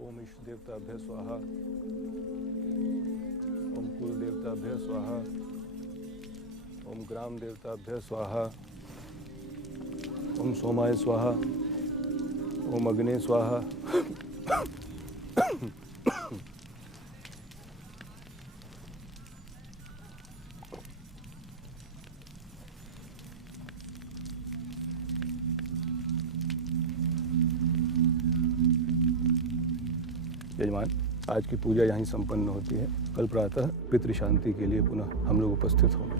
ओम इष्ट देवताभ्य स्वाहा। ओम कुल देवताभ्य स्वाहा। ओम ग्राम देवताभ्य स्वाहा। ओम सोमाय स्वाहा। ओम अग्ने स्वाहा। यजमान, आज की पूजा यहीं संपन्न होती है। कल प्रातः पितृ शांति के लिए पुनः हम लोग उपस्थित होंगे।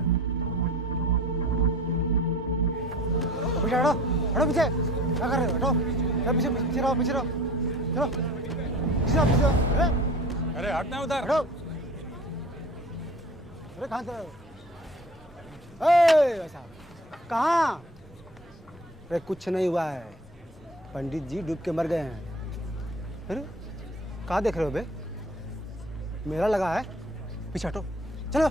पीछे हटो, हटो पीछे। क्या कर रहे हो? हटो, पीछे पीछे रहो, पीछे रहो। चलो, पीछे पीछे। अरे हटना उधर। हटो। अरे कहाँ से? ए वैसा कहाँ? अरे कुछ नहीं हुआ है, पंडित जी डूब के मर गए हैं। अरे कहाँ देख रहे हो बे? मेरा लगा है, पीछे हटो, चलो।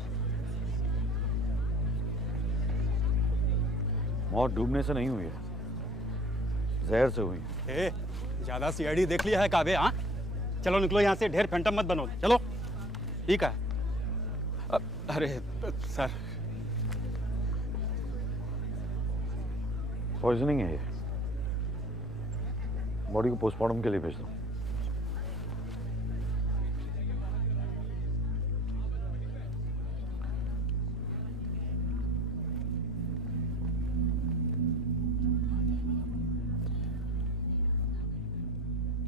मौत डूबने से नहीं हुई है, जहर से हुई है। ए, ज्यादा सीआईडी देख लिया है काबे? हाँ, चलो निकलो यहाँ से, ढेर फैंटम मत बनो। चलो, ठीक है। अरे सर, पॉइजनिंग है ये। बॉडी को पोस्टमार्टम के लिए भेज दो।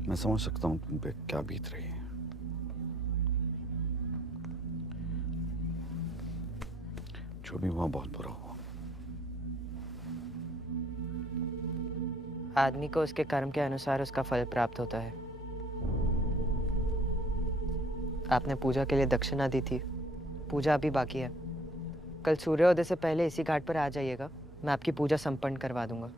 मैं समझ सकता हूं तुम पे क्या बीत रही है। जो भी हुआ बहुत बुरा हुआ। आदमी को उसके कर्म के अनुसार उसका फल प्राप्त होता है। आपने पूजा के लिए दक्षिणा दी थी, पूजा अभी बाकी है। कल सूर्योदय से पहले इसी घाट पर आ जाइएगा, मैं आपकी पूजा संपन्न करवा दूंगा।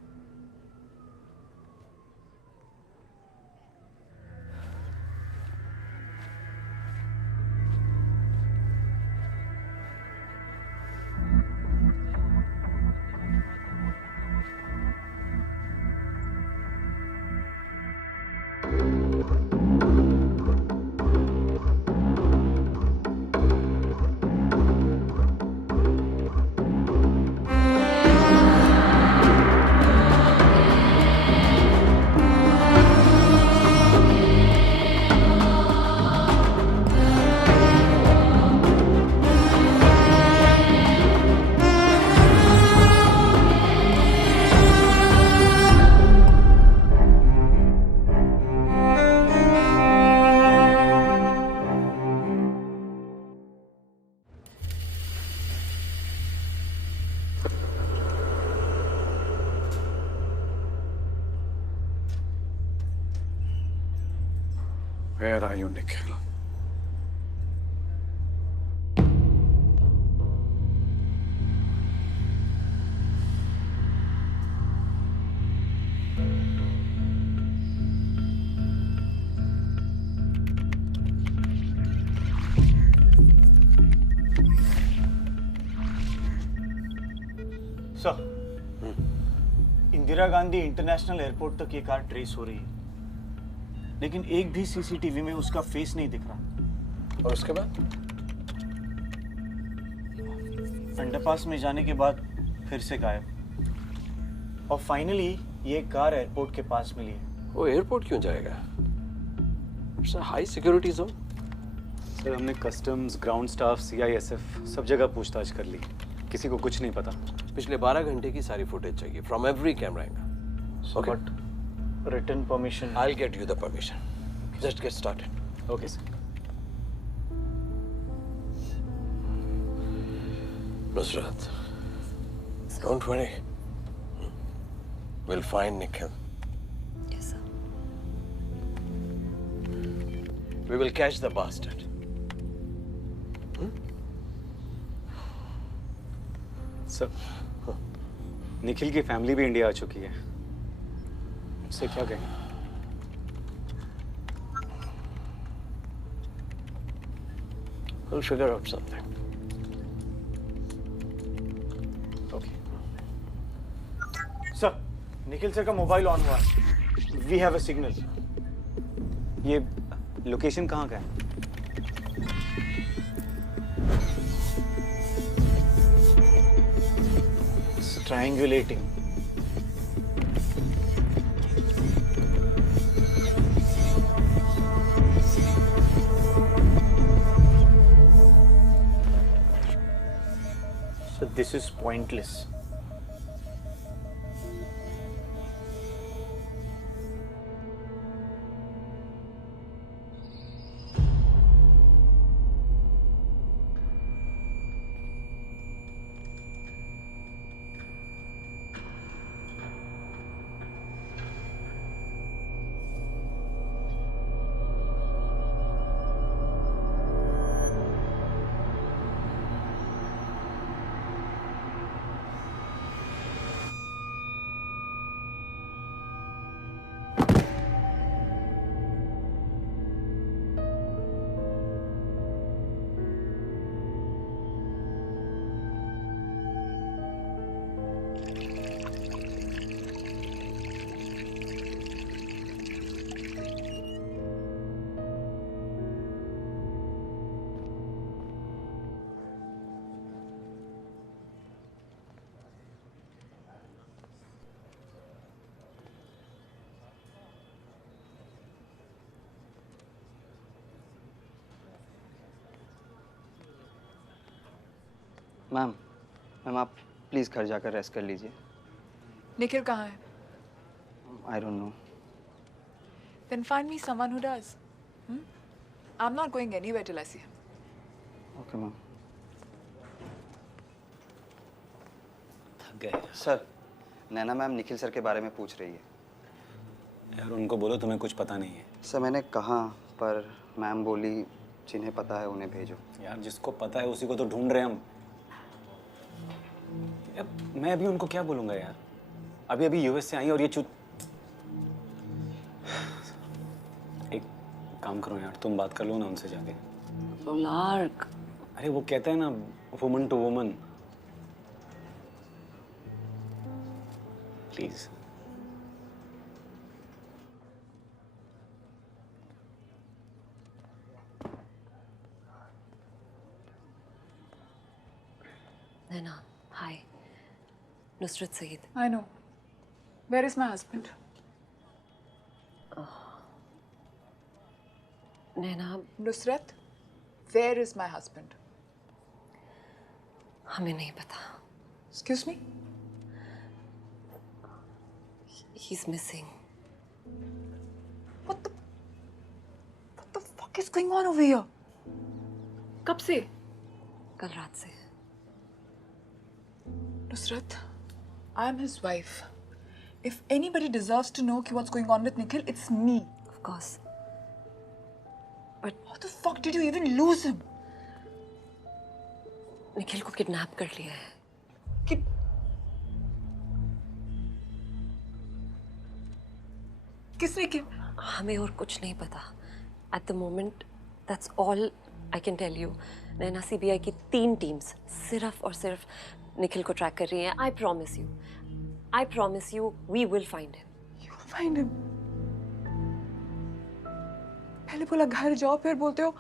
Where are you, Nikhil? Sir, Indira Gandhi international airport तक ये कार ट्रेस हो रही है, लेकिन एक भी सीसीटीवी में उसका फेस नहीं दिख रहा। और उसके बाद? अंडरपास में जाने के बाद फिर से गायब। और फाइनली ये कार एयरपोर्ट के पास मिली है। वो एयरपोर्ट क्यों जाएगा? It's a high security zone. Sir, हमने कस्टम्स, ग्राउंड स्टाफ, सीआईएसएफ सब जगह पूछताछ कर ली, किसी को कुछ नहीं पता। पिछले 12 घंटे की सारी फुटेज चाहिए from every camera angle. Okay, written permission. I'll get you the permission. Just get started. Okay sir. Nusrat, don't worry. We'll find Nikhil. Yes, sir. We will catch the bastard. Sir, Nikhil की family भी India आ चुकी है, उससे क्या कहें? We'll figure out something. Okay. Sir, Nikhil sir का mobile on हुआ है। We have a signal. ये लोकेशन कहाँ का है? Triangulating. So this is pointless. Ma'am आप प्लीज़ घर जाकर रेस्ट कर लीजिए। निखिल कहाँ है? I don't know. Then find me someone who does. I'm not going anywhere till I see him. Okay ma'am. थक गए सर, नैना मैम निखिल सर के बारे में पूछ रही है। यार, उनको बोलो तुम्हें कुछ पता नहीं है। सर मैंने कहा, पर मैम बोली जिन्हें पता है उन्हें भेजो। यार, जिसको पता है उसी को तो ढूंढ रहे हैं हम। यार, मैं अभी उनको क्या बोलूंगा यार? अभी यूएस से आई और ये एक काम करो यार, तुम बात कर लो ना उनसे जाके। लार्क, अरे वो कहते हैं ना, woman to woman. Please. Naina, hi. Nusrat Sayeed. I know. Where is my husband? Naina, Nusrat, where is my husband? हमें नहीं पता। Excuse me? He's missing. What the fuck is going on over here? कब से? कल रात से। Nusrat, I am his wife. If anybody deserves to know what's going on with Nikhil, it's me. Of course. How the fuck did you even lose him? Nikhil को kidnap कर लिया है। किसने किया? हमें और कुछ नहीं पता। At the moment, that's all I can tell you. Naina CBI की 3 टीम्स सिर्फ और सिर्फ निखिल को ट्रैक कर रही हैं। I promise you, we will find him. You will find him. पहले बोला घर जाओ, फिर बोलते हो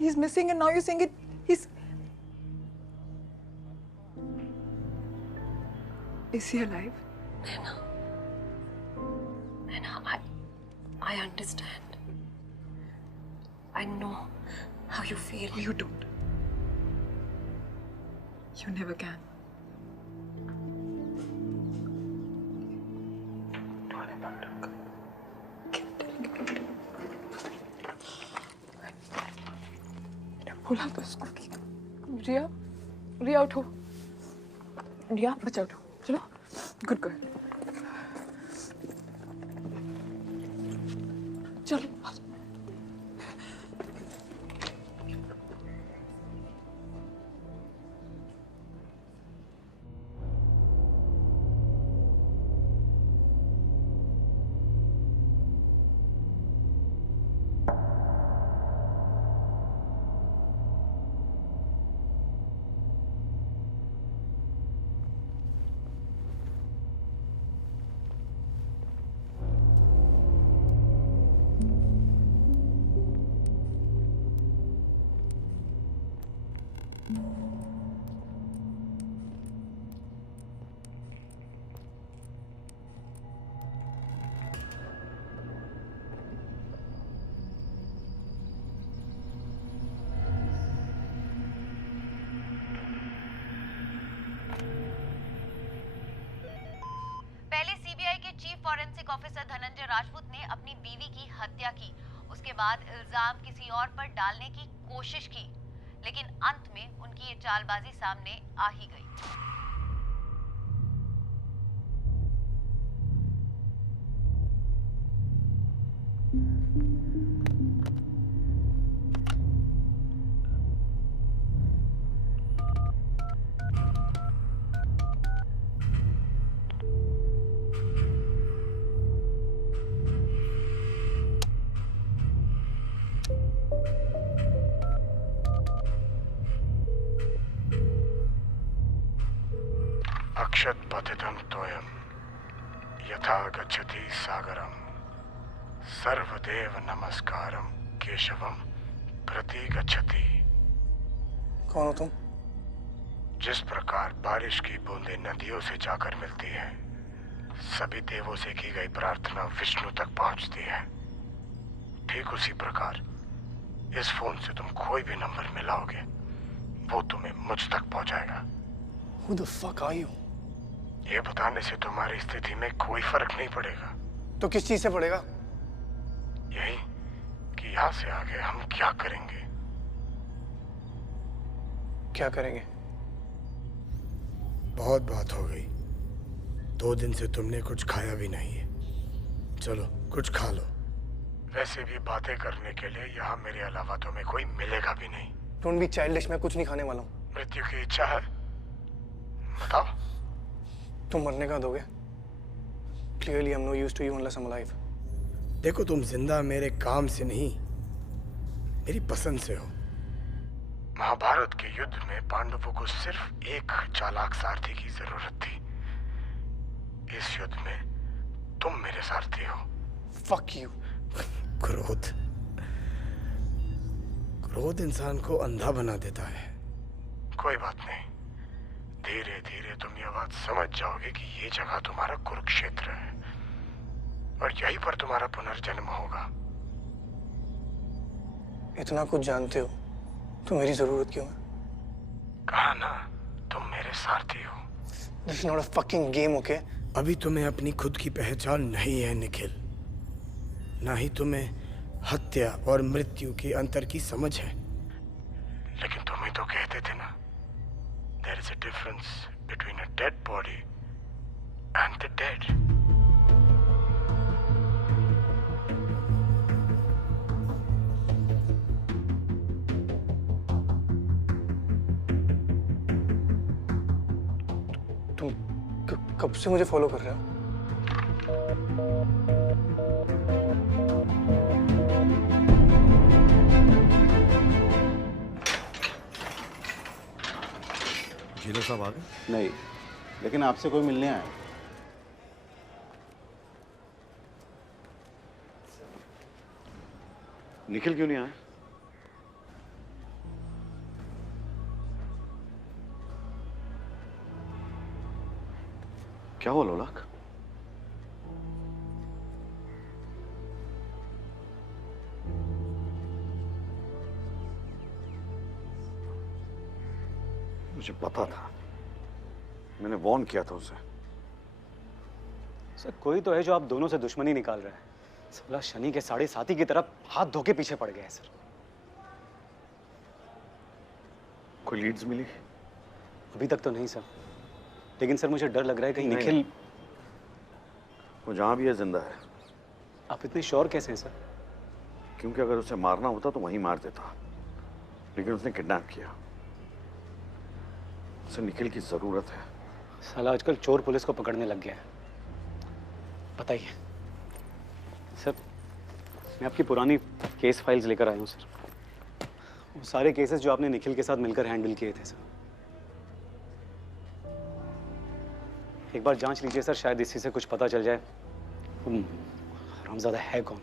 he's missing, and now you're saying he's. Is he alive? Nana, I understand. I know how you feel. You don't. You never can. बोला तो उसको कि रिया उठो। रिया बचा उठो, चलो। Good girl. चलो। फॉरेंसिक ऑफिसर धनंजय राजपूत ने अपनी बीवी की हत्या की। उसके बाद इल्जाम किसी और पर डालने की कोशिश की, लेकिन अंत में उनकी ये चालबाजी सामने आ ही गई। अक्षत पतितं तोयम यथा गच्छति सागरम सर्वदेव नमस्कारम केशवम प्रति गच्छति। कौन हो तुम? जिस प्रकार बारिश की बूंदें नदियों से जाकर मिलती है, सभी देवों से की गई प्रार्थना विष्णु तक पहुंचती है, ठीक उसी प्रकार इस फोन से तुम कोई भी नंबर मिलाओगे, वो तुम्हें मुझ तक पहुंचाएगा। Who the fuck are you? ये बताने से तुम्हारी स्थिति में कोई फर्क नहीं पड़ेगा। तो किस चीज से पड़ेगा? यही कि यहाँ से आगे हम क्या करेंगे। क्या करेंगे? बहुत बात हो गई। 2 दिन से तुमने कुछ खाया भी नहीं है। चलो कुछ खा लो। वैसे भी बातें करने के लिए यहाँ मेरे अलावा तुम्हें कोई मिलेगा भी नहीं। डोंट बी चाइल्डिश, मैं कुछ नहीं खाने वाला हूँ। मृत्यु की इच्छा है? बताओ। तुम मरने का दोगे? Clearly I'm no use to you unless I'm alive. देखो, तुम जिंदा मेरे काम से नहीं, मेरी पसंद से हो। महाभारत के युद्ध में पांडवों को सिर्फ एक चालाक सारथी की जरूरत थी। इस युद्ध में तुम मेरे सारथी हो। Fuck you. क्रोध इंसान को अंधा बना देता है। कोई बात नहीं, धीरे धीरे तुम ये बात समझ जाओगे कि ये जगह तुम्हारा कुरुक्षेत्र है और यहीं पर तुम्हारा पुनर्जन्म होगा। इतना कुछ जानते हो तो मेरी जरूरत क्यों है? कहा ना, तुम मेरे सारथी हो। This is not a fucking game, okay? अभी तुम्हें अपनी खुद की पहचान नहीं है निखिल, ना ही तुम्हें हत्या और मृत्यु के अंतर की समझ है। लेकिन तुम ही तो कहते थे ना, there is a difference between a dead body and the dead. तुम कब से मुझे फॉलो कर रहे हो? जीरो साहब आ गए? नहीं, लेकिन आपसे कोई मिलने आया। निखिल क्यों नहीं आया? क्या हुआ लोलाक? मुझे पता था, मैंने वॉर्न किया था उसे। सर, कोई तो है जो आप दोनों से दुश्मनी निकाल रहा है। साला शनि के 7.5 की तरफ हाथ धो के पीछे पड़ गया है सर। कोई लीड्स मिली? अभी तक तो नहीं सर, लेकिन सर मुझे डर लग रहा है कहीं निखिल। वो जहां भी है जिंदा है। आप इतने श्योर कैसे हैं सर? क्योंकि अगर उसे मारना होता तो वहीं मार देता, लेकिन उसने किडनैप किया। उसे निखिल की जरूरत है। साला आजकल चोर पुलिस को पकड़ने लग गया है। बताइए सर, मैं आपकी पुरानी केस फाइल्स लेकर आया हूँ सर। वो सारे केसेस जो आपने निखिल के साथ मिलकर हैंडल किए थे सर। एक बार जांच लीजिए सर, शायद इसी से कुछ पता चल जाए हरामजादा है कौन।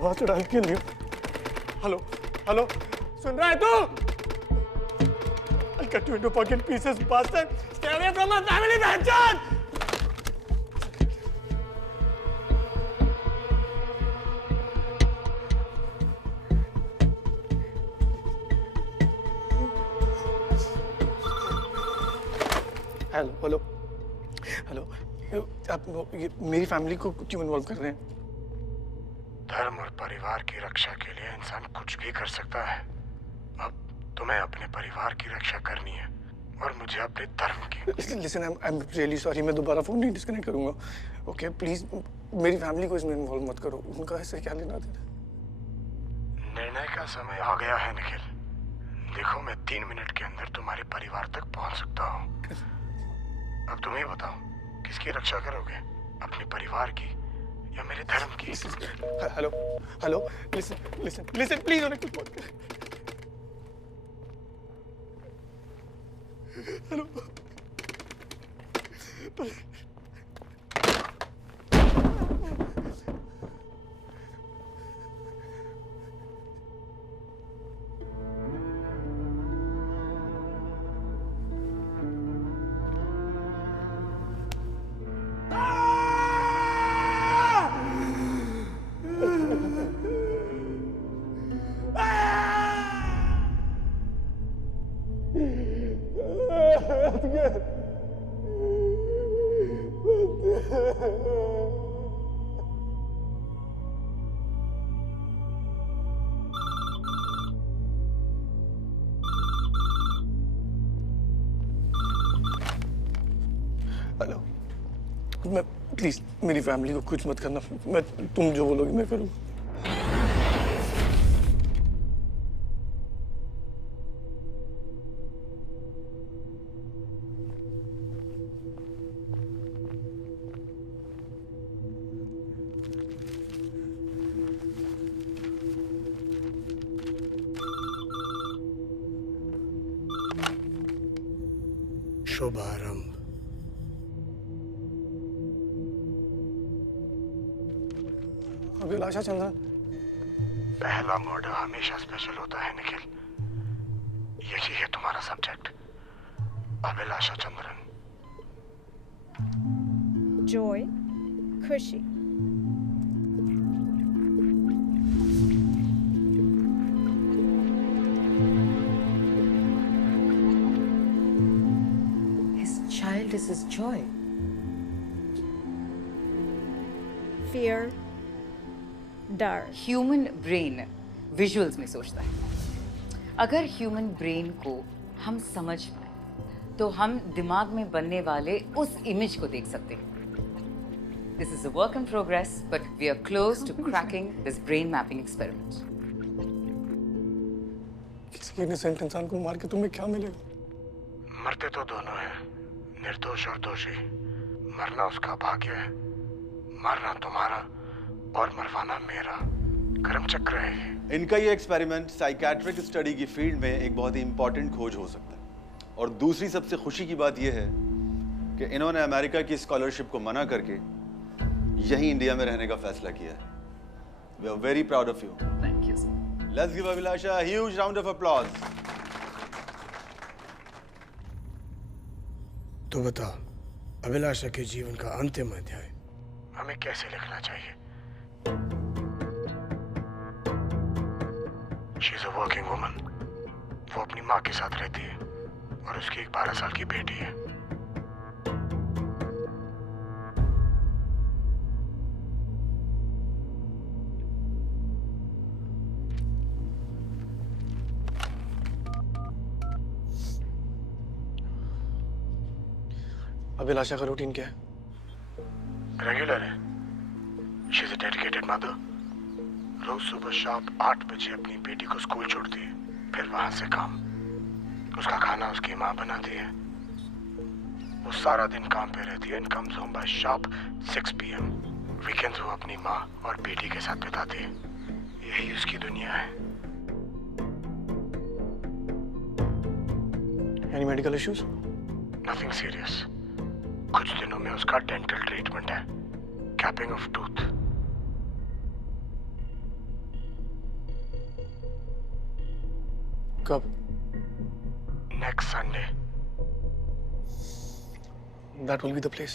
बहुत चढ़ा के लियो। हेलो हेलो, सुन रहा है तू? I'll cut you into pocket pieces, bastard. Stay away from my family, bastard. Hello hello hello, आप ये मेरी फैमिली को क्यों इन्वॉल्व कर रहे हैं? धर्म और परिवार की रक्षा के लिए इंसान कुछ भी कर सकता है। अब तुम्हें अपने परिवार की रक्षा करनी है और मुझे अपने धर्म की। Listen, I am really sorry, मैं दोबारा फोन नहीं डिस्कनेक्ट करूंगा। ओके प्लीज, मेरी फैमिली को इसमें इन्वॉल्व मत करो। उनका ऐसे क्या लेना देना। निर्णय का समय आ गया है निखिल। देखो, मैं 3 मिनट के अंदर तुम्हारे परिवार तक पहुंच सकता हूँ। अब तुम ही बताओ, किसकी रक्षा करोगे, अपने परिवार की या मेरे धर्म की? Hello hello, listen listen listen please, उन्हें कुछ मत कर। हेलो, हेलो, मैं प्लीज मेरी फैमिली को कुछ मत करना। मैं तुम जो बोलोगे मैं करूँगा। शुभारंभ। अभिलाषा चंद्रन, पहला मर्डर हमेशा स्पेशल होता है निखिल। यही है तुम्हारा सब्जेक्ट, अभिलाषा चंद्रन। जॉय, खुशी। His child is his joy. Fear, डर। ह्यूमन ब्रेन विजुअल्स में सोचता है। अगर ह्यूमन ब्रेन को हम समझ पाए तो हम दिमाग में बनने वाले उस इमेज को देख सकते हैं। This is a work in progress, but we are close to cracking this brain mapping experiment. किसी इनोसेंट इंसान को मार के तुम्हें क्या मिलेगा? मरते तो दोनों हैं, निर्दोष और दोषी। मरना उसका भाग्य है, मरना तुम्हारा और मरवाना मेरा। कर्म चक्र है। इनका ये एक्सपेरिमेंट साइकेट्रिक स्टडी की फील्ड में एक बहुत ही इंपॉर्टेंट खोज हो सकता है। और दूसरी सबसे खुशी की बात यह है कि इन्होंने अमेरिका की स्कॉलरशिप को मना करके यहीं इंडिया में रहने का फैसला किया है। We are very proud of you. Thank you sir. Let's give Abhilasha a huge round of applause. तो बता, अभिलाषा के जीवन का अंतिम अध्याय हमें कैसे लिखना चाहिए? She is a working woman. वो अपनी माँ के साथ रहती है और उसकी एक 12 साल की बेटी है। अभिलाषा का रूटीन क्या है? रेगुलर है। She is a dedicated mother. रोज सुबह शार्प 8 बजे अपनी बेटी को स्कूल छोड़ती है, फिर वहां से काम। उसका खाना उसकी माँ बनाती है। वो सारा दिन काम पे रहती है and comes home bye sharp 6 PM। Weekends वो अपनी माँ और बेटी के साथ बिताती है। यही उसकी दुनिया है। Any medical issues? Nothing serious. कुछ दिनों में उसका डेंटल ट्रीटमेंट है, कैपिंग ऑफ टूथ। कब? Next Sunday. That will be the place.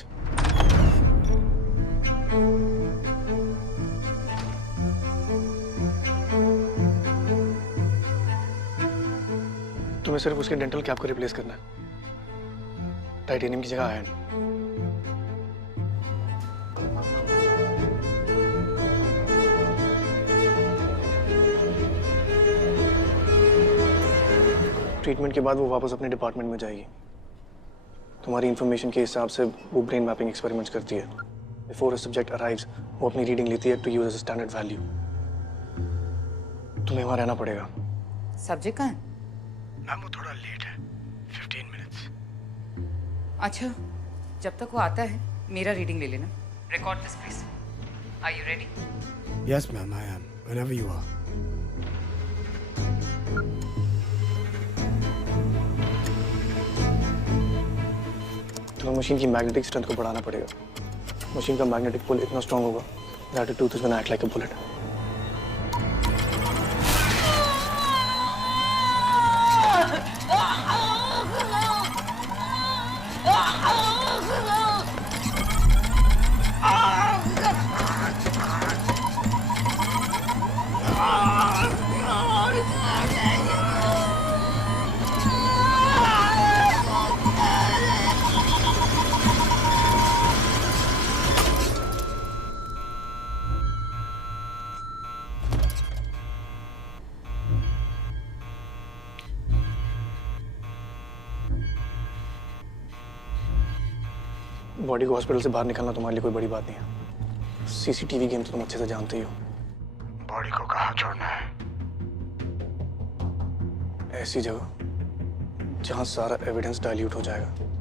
तुम्हें सिर्फ उसके डेंटल कैप को रिप्लेस करना है, टाइटेनियम की जगह आयरन। ट्रीटमेंट के बाद वो वापस अपने डिपार्टमेंट में जाएगी। तुम्हारी इंफॉर्मेशन के हिसाब से वो ब्रेन मैपिंग एक्सपेरिमेंट्स करती है। बिफोर अ सब्जेक्ट अराइव्स वो अपनी रीडिंग लेती है to use as a standard value. तुम्हें वहाँ रहना पड़ेगा। सब्जेक्ट कहाँ है? मैम वो थोड़ा लेट है, 15 मिनट्स। अच्छा, जब तक वो आता है मेरा रीडिंग ले लेना। Record this please. Are you ready? Yes, ma'am, I am. Whenever you are. तुम्हें मशीन की मैग्नेटिक स्ट्रेंथ को बढ़ाना पड़ेगा। मशीन का मैग्नेटिक पुल इतना स्ट्रांग होगा that the tooth is gonna act like a bullet. Body को हॉस्पिटल से बाहर निकालना तुम्हारे लिए कोई बड़ी बात नहीं है। सीसीटीवी गेम तो तुम अच्छे से जानते ही हो। बॉडी को कहाँ छोड़ना है? ऐसी जगह जहां सारा एविडेंस डाइल्यूट हो जाएगा।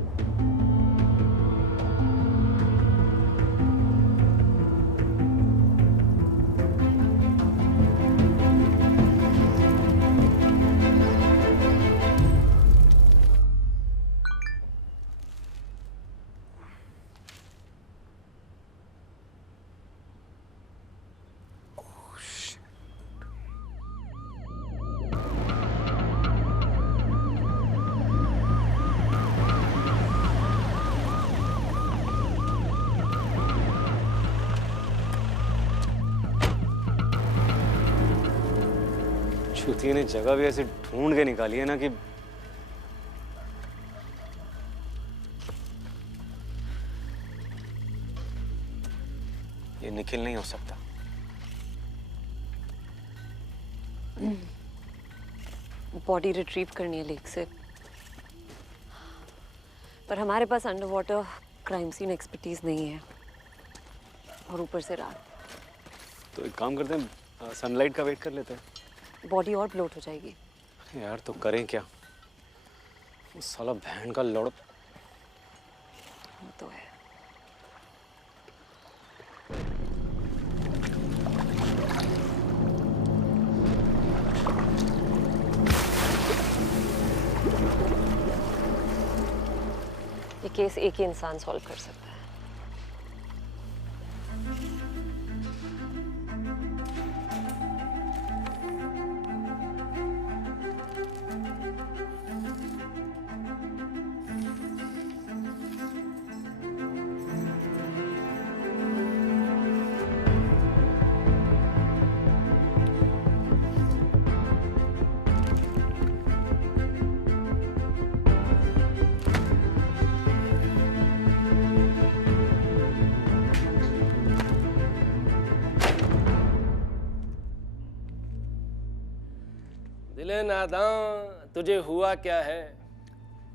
चूतिया ने जगह भी ऐसे ढूंढ के निकाली है ना कि ये निखिल नहीं हो सकता। बॉडी रिट्रीव करनी है लेक से, पर हमारे पास under water crime scene expertise नहीं है और ऊपर से रात। तो एक काम करते हैं, सनलाइट का वेट कर लेते हैं। बॉडी और ब्लोट हो जाएगी। यार तो करें क्या? साला बहन का लड़ तो है। ये केस एक ही इंसान सॉल्व कर सकता है। दिले नादां तुझे हुआ क्या है,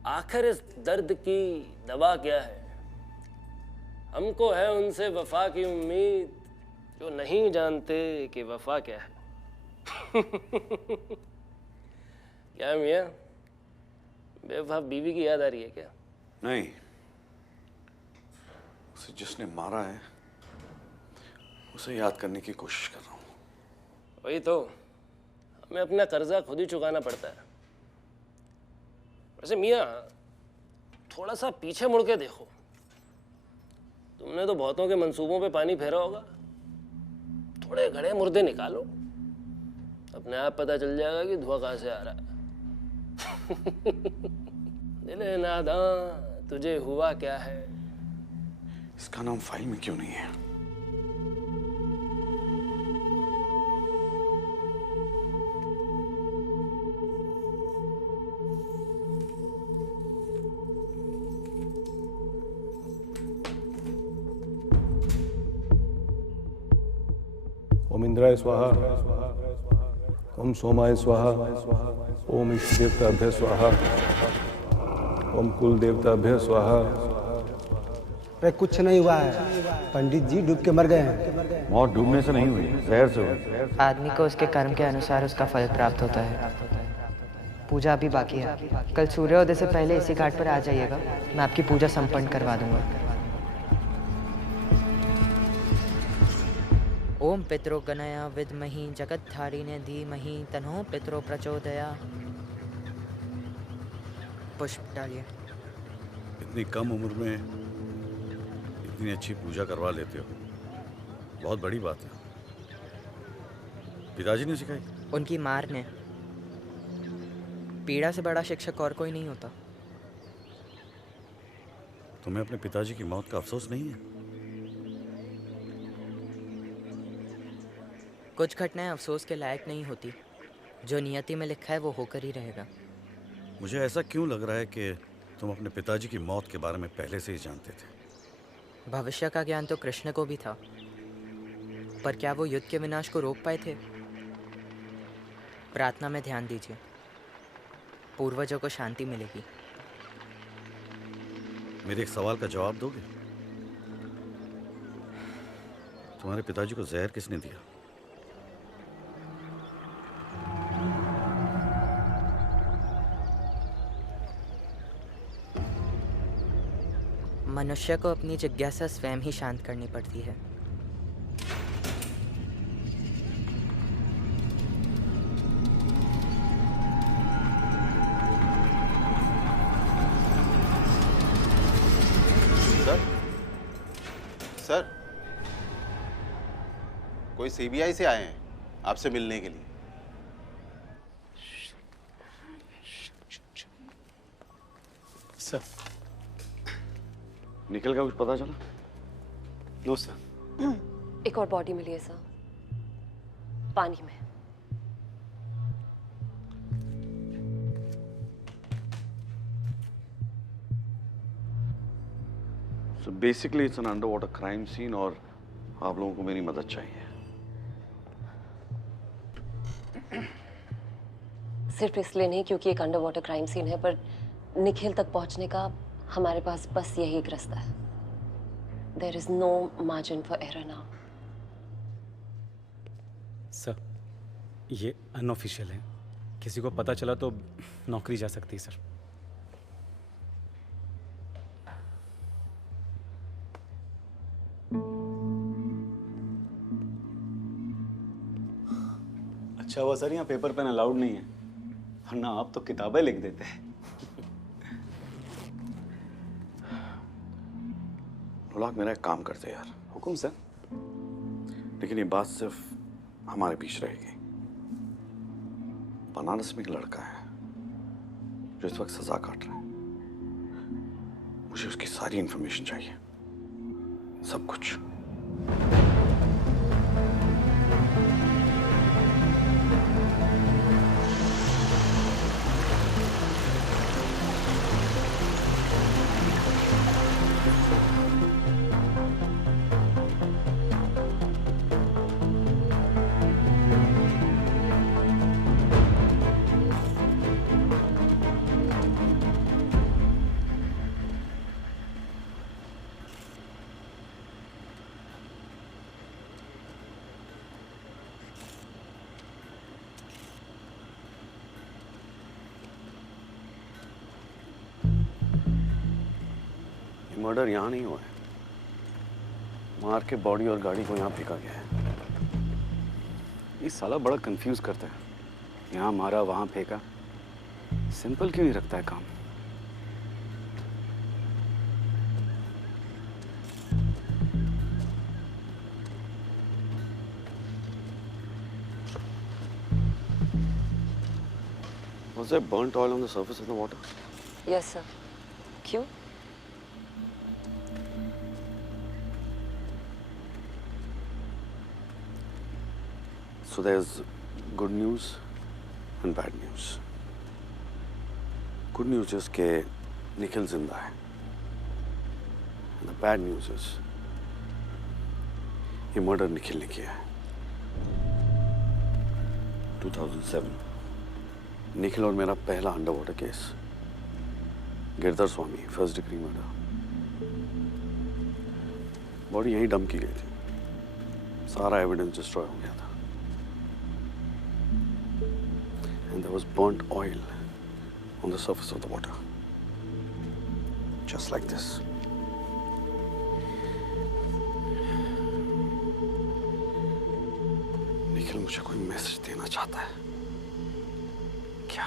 आखिर इस दर्द की दवा क्या है। हमको है उनसे वफा की उम्मीद जो नहीं जानते कि वफा क्या है। क्या मियाँ, बेवफा बीवी की याद आ रही है क्या? नहीं, उसे जिसने मारा है उसे याद करने की कोशिश कर रहा हूँ। वही तो, हमें अपना कर्जा खुद ही चुकाना पड़ता है। वैसे मियाँ, थोड़ा सा पीछे मुड़ के देखो। तुमने तो बहुतों के मंसूबों पे पानी फेरा होगा। थोड़े घड़े मुर्दे निकालो, अपने आप पता चल जाएगा कि धुआं कहाँ से आ रहा है। दिले नादां तुझे हुआ क्या है? इसका नाम फाइल में क्यों नहीं है? ओम इंद्राय स्वाहा, ओम सोमाय स्वाहा, ओम इष्ट देवताभ्य स्वाहा, ओम कुल देवताभ्य स्वाहा। अरे कुछ नहीं हुआ है, पंडित जी डूब के मर गए हैं। मौत डूबने से नहीं हुई, जहर से हुई। आदमी को उसके कर्म के अनुसार उसका फल प्राप्त होता है। पूजा अभी बाकी है। कल सूर्योदय से पहले इसी घाट पर आ जाइएगा, मैं आपकी पूजा संपन्न करवा दूंगा। ओम पितरो गणया विद्महि जगद्धारिणे धीमहि तन्नो पितरो प्रचोदया। पुष्प डालिए। इतनी कम उम्र में इतनी अच्छी पूजा करवा लेते हो, बहुत बड़ी बात है। पिताजी ने सिखाई? उनकी मार ने। पीड़ा से बड़ा शिक्षक और कोई नहीं होता। तुम्हें अपने पिताजी की मौत का अफसोस नहीं है? कुछ घटनाएं अफसोस के लायक नहीं होती। जो नियति में लिखा है वो होकर ही रहेगा। मुझे ऐसा क्यों लग रहा है कि तुम अपने पिताजी की मौत के बारे में पहले से ही जानते थे? भविष्य का ज्ञान तो कृष्ण को भी था, पर क्या वो युद्ध के विनाश को रोक पाए थे? प्रार्थना में ध्यान दीजिए, पूर्वजों को शांति मिलेगी। मेरे एक सवाल का जवाब दोगे? तुम्हारे पिताजी को जहर किसने दिया? मनुष्य को अपनी जिज्ञासा स्वयं ही शांत करनी पड़ती है। सर, कोई सीबीआई से आए हैं आपसे मिलने के लिए। सर, निखिल का कुछ पता चला? No sir. एक और बॉडी मिली है सर, पानी में। So basically it's an underwater crime scene और आप लोगों को मेरी मदद चाहिए। सिर्फ इसलिए नहीं क्योंकि एक अंडर वाटर क्राइम सीन है, पर निखिल तक पहुंचने का हमारे पास बस यही एक रास्ता है। There is no margin for error now. Sir, ये अनऑफिशियल है, किसी को पता चला तो नौकरी जा सकती है सर। अच्छा हुआ सर यहाँ पेपर पेन अलाउड नहीं है, वरना आप तो किताबें लिख देते हैं। लोलाक, मेरा एक काम करते यार। हुकुम सर। लेकिन ये बात सिर्फ हमारे बीच रहेगी। बनारस में एक लड़का है जो इस वक्त सजा काट रहा है। मुझे उसकी सारी इंफॉर्मेशन चाहिए, सब कुछ। मर्डर यहाँ नहीं हुआ है, मार के बॉडी और गाड़ी को यहाँ फेंका गया है। ये साला बड़ा कंफ्यूज करता है, यहाँ मारा वहाँ फेंका। सिंपल क्यों नहीं रखता है काम? Was there burnt oil on the surface of the water? Yes, sir. क्यों? So there's good news and bad news. Good news is कि निखिल जिंदा है. And the bad news is ये मर्डर निखिल ने किया है. 2007 निखिल और मेरा पहला अंडरवाटर केस. गिरधर स्वामी, फर्स्ट डिग्री मर्डर. बॉडी यहीं डंप की गई थी. सारा एविडेंस डिस्ट्रॉय हो गया था. And there was burnt oil on the surface of the water. Just like this. Nikhil मुझे कोई मैसेज देना चाहता है. क्या?